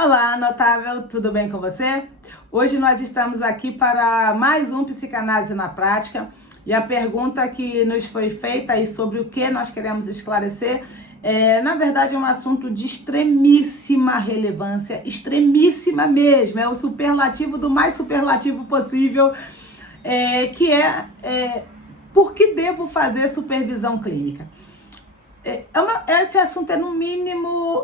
Olá, notável, tudo bem com você? Hoje nós estamos aqui para mais um Psicanálise na Prática e a pergunta que nos foi feita aí sobre o que nós queremos esclarecer na verdade, é um assunto de extremíssima relevância, extremíssima mesmo, é o superlativo do mais superlativo possível, por que devo fazer supervisão clínica? Esse assunto é no mínimo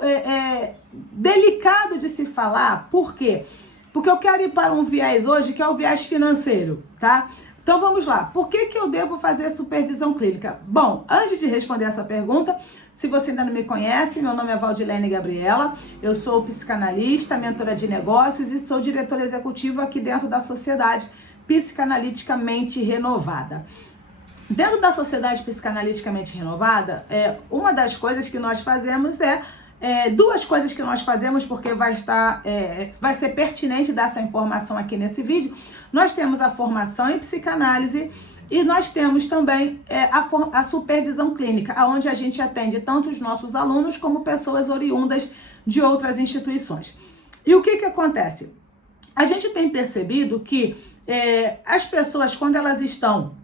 delicado de se falar. Por quê? Porque eu quero ir para um viés hoje que é o viés financeiro, tá? Então vamos lá, por que eu devo fazer supervisão clínica? Bom, antes de responder essa pergunta, se você ainda não me conhece, meu nome é Valdilene Gabriela, eu sou psicanalista, mentora de negócios e sou diretora executiva aqui dentro da Sociedade Psicanaliticamente Renovada. Dentro da Sociedade Psicanaliticamente Renovada, uma das coisas que nós fazemos duas coisas que nós fazemos, porque vai ser pertinente dar essa informação aqui nesse vídeo. Nós temos a formação em psicanálise e nós temos também a supervisão clínica, onde a gente atende tanto os nossos alunos como pessoas oriundas de outras instituições. E o que acontece? A gente tem percebido que as pessoas, quando elas estão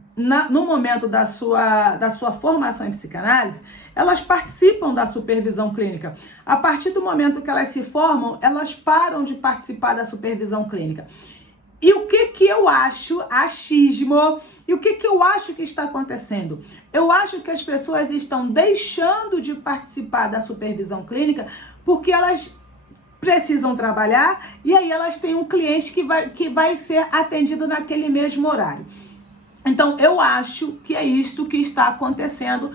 no momento da sua formação em psicanálise, elas participam da supervisão clínica. A partir do momento que elas se formam, elas param de participar da supervisão clínica. E o que eu acho, achismo, e o que eu acho que está acontecendo? Eu acho que as pessoas estão deixando de participar da supervisão clínica porque elas precisam trabalhar e aí elas têm um cliente que vai ser atendido naquele mesmo horário. Então, eu acho que é isso que está acontecendo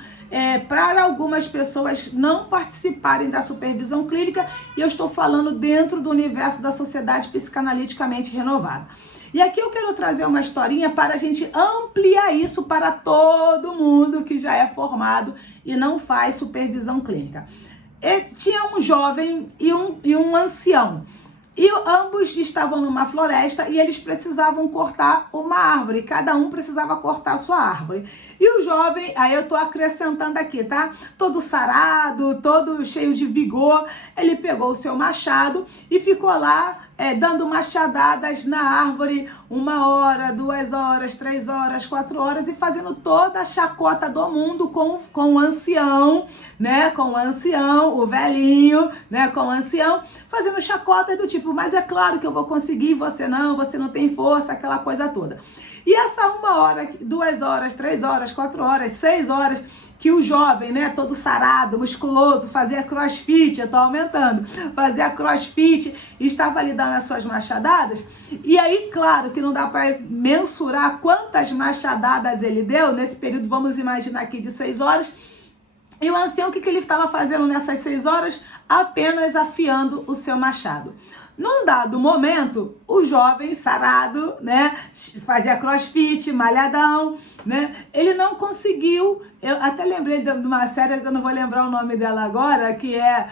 para algumas pessoas não participarem da supervisão clínica, e eu estou falando dentro do universo da Sociedade Psicanaliticamente Renovada. E aqui eu quero trazer uma historinha para a gente ampliar isso para todo mundo que já é formado e não faz supervisão clínica. Tinha um jovem e um ancião. E ambos estavam numa floresta e eles precisavam cortar uma árvore. Cada um precisava cortar a sua árvore. E o jovem, aí eu tô acrescentando aqui, tá? Todo sarado, todo cheio de vigor. Ele pegou o seu machado e ficou lá dando machadadas na árvore 1 hora, 2 horas, 3 horas, 4 horas e fazendo toda a chacota do mundo com o ancião, né? Com o ancião, o velhinho, né? Com o ancião, fazendo chacota do tipo, mas é claro que eu vou conseguir, você não tem força, aquela coisa toda. E essa 1 hora, 2 horas, 3 horas, 4 horas, 6 horas, que o jovem, né, todo sarado, musculoso, fazia crossfit, eu tô aumentando, fazia crossfit, estava ali dando as suas machadadas, e aí, claro, que não dá para mensurar quantas machadadas ele deu, nesse período, vamos imaginar aqui, de 6 horas, e o ancião, o que ele estava fazendo nessas 6 horas? Apenas afiando o seu machado. Num dado momento, o jovem sarado, né, fazia crossfit, malhadão, né, ele não conseguiu, eu até lembrei de uma série que eu não vou lembrar o nome dela agora, que é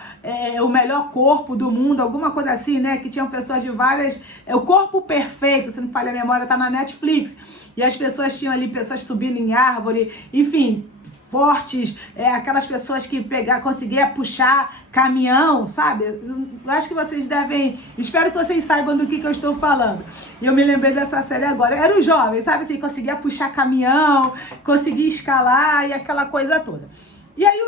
o melhor corpo do mundo, alguma coisa assim, né, que tinham pessoas de várias, o corpo perfeito, se não falha a memória, tá na Netflix, e as pessoas tinham ali pessoas subindo em árvore, enfim, fortes, aquelas pessoas que conseguia puxar caminhão, sabe? Eu acho que vocês espero que vocês saibam do que eu estou falando. E eu me lembrei dessa série agora. Era um jovem, sabe assim, conseguia puxar caminhão, conseguia escalar e aquela coisa toda. E aí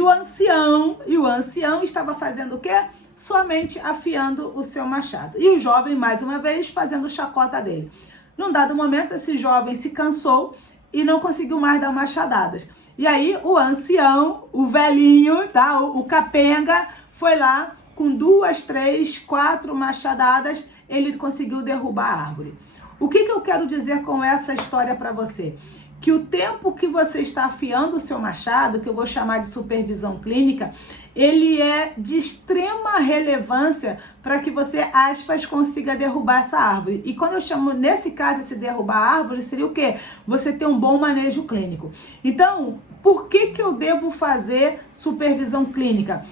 o ancião estava fazendo o quê? Somente afiando o seu machado. E o jovem, mais uma vez, fazendo chacota dele. Num dado momento, esse jovem se cansou e não conseguiu mais dar machadadas. E aí o ancião, o velhinho, tá? O capenga, foi lá com 2, 3, 4 machadadas, ele conseguiu derrubar a árvore. O que eu quero dizer com essa história para você? Que o tempo que você está afiando o seu machado, que eu vou chamar de supervisão clínica, ele é de extrema relevância para que você, aspas, consiga derrubar essa árvore. E quando eu chamo, nesse caso, esse derrubar a árvore, seria o quê? Você ter um bom manejo clínico. Então, por que eu devo fazer supervisão clínica?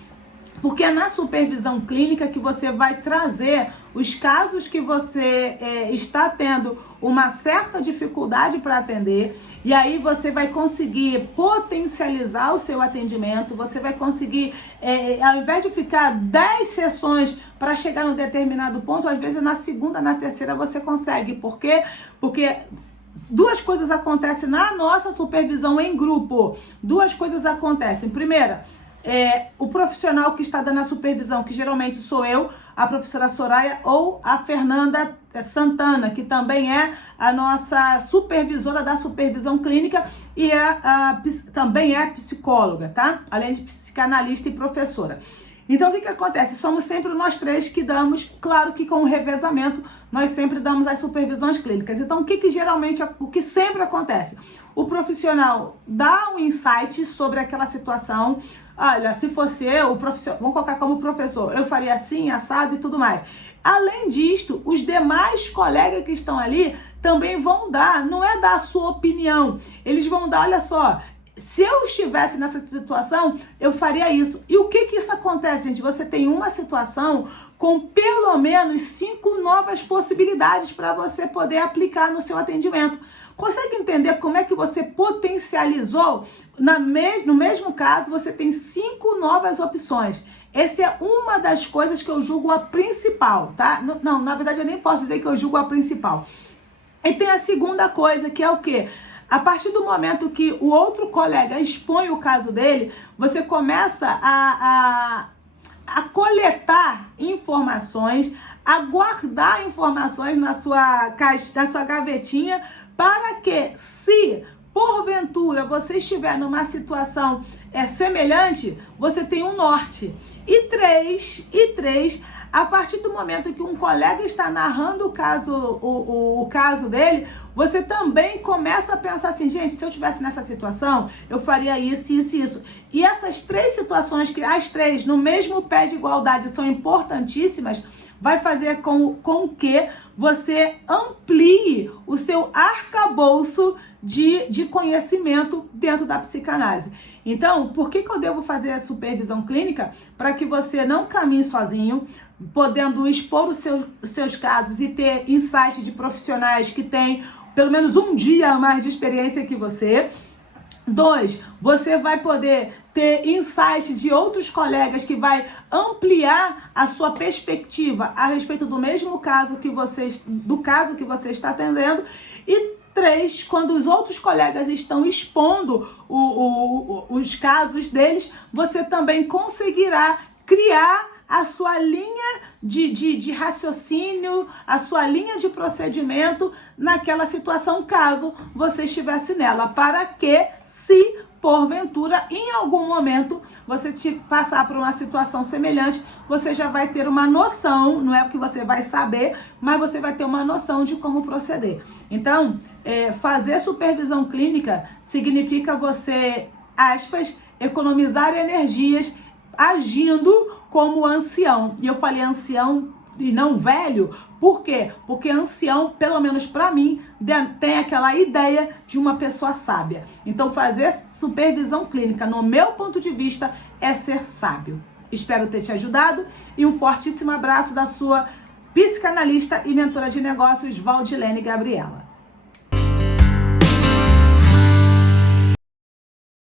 Porque é na supervisão clínica que você vai trazer os casos que você está tendo uma certa dificuldade para atender, e aí você vai conseguir potencializar o seu atendimento, você vai conseguir, ao invés de ficar 10 sessões para chegar num determinado ponto, às vezes na segunda, na terceira você consegue. Por quê? Porque duas coisas acontecem na nossa supervisão em grupo. Duas coisas acontecem. Primeira, o profissional que está dando a supervisão, que geralmente sou eu, a professora Soraya ou a Fernanda Santana, que também é a nossa supervisora da supervisão clínica e também é psicóloga, tá? Além de psicanalista e professora. Então, o que acontece? Somos sempre nós três que damos, claro que com o revezamento, nós sempre damos as supervisões clínicas. Então, o que sempre acontece? O profissional dá um insight sobre aquela situação. Olha, se fosse eu, vamos colocar como professor, eu faria assim, assado e tudo mais. Além disto, os demais colegas que estão ali também vão dar, não é dar a sua opinião, eles vão dar, olha só, se eu estivesse nessa situação, eu faria isso. E o que isso acontece, gente? Você tem uma situação com pelo menos 5 novas possibilidades para você poder aplicar no seu atendimento. Consegue entender como é que você potencializou? No mesmo caso, você tem 5 novas opções. Essa é uma das coisas que eu julgo a principal, tá? Não, na verdade eu nem posso dizer que eu julgo a principal. E tem a segunda coisa, que é o quê? A partir do momento que o outro colega expõe o caso dele, você começa a coletar informações, a guardar informações na sua gavetinha, para que, se porventura você estiver numa situação semelhante, você tem um norte. E três, a partir do momento que um colega está narrando o caso dele, você também começa a pensar assim, gente, se eu estivesse nessa situação, eu faria isso, isso e isso. E essas 3 situações, que as 3 no mesmo pé de igualdade são importantíssimas, vai fazer com que você amplie o seu arcabouço de conhecimento dentro da psicanálise. Então, por que eu devo fazer a supervisão clínica? Para que você não caminhe sozinho, podendo expor os seus casos e ter insight de profissionais que têm pelo menos um dia a mais de experiência que você. 2, você vai poder ter insight de outros colegas que vai ampliar a sua perspectiva a respeito do caso que você está atendendo. E 3, quando os outros colegas estão expondo os casos deles, você também conseguirá criar a sua linha de raciocínio, a sua linha de procedimento naquela situação, caso você estivesse nela, para que, se porventura, em algum momento, você passar por uma situação semelhante, você já vai ter uma noção, não é o que você vai saber, mas você vai ter uma noção de como proceder. Então, fazer supervisão clínica significa você, aspas, economizar energias agindo como ancião. E eu falei ancião e não velho, por quê? Porque ancião, pelo menos para mim, tem aquela ideia de uma pessoa sábia. Então, fazer supervisão clínica, no meu ponto de vista, é ser sábio. Espero ter te ajudado e um fortíssimo abraço da sua psicanalista e mentora de negócios, Valdilene Gabriela.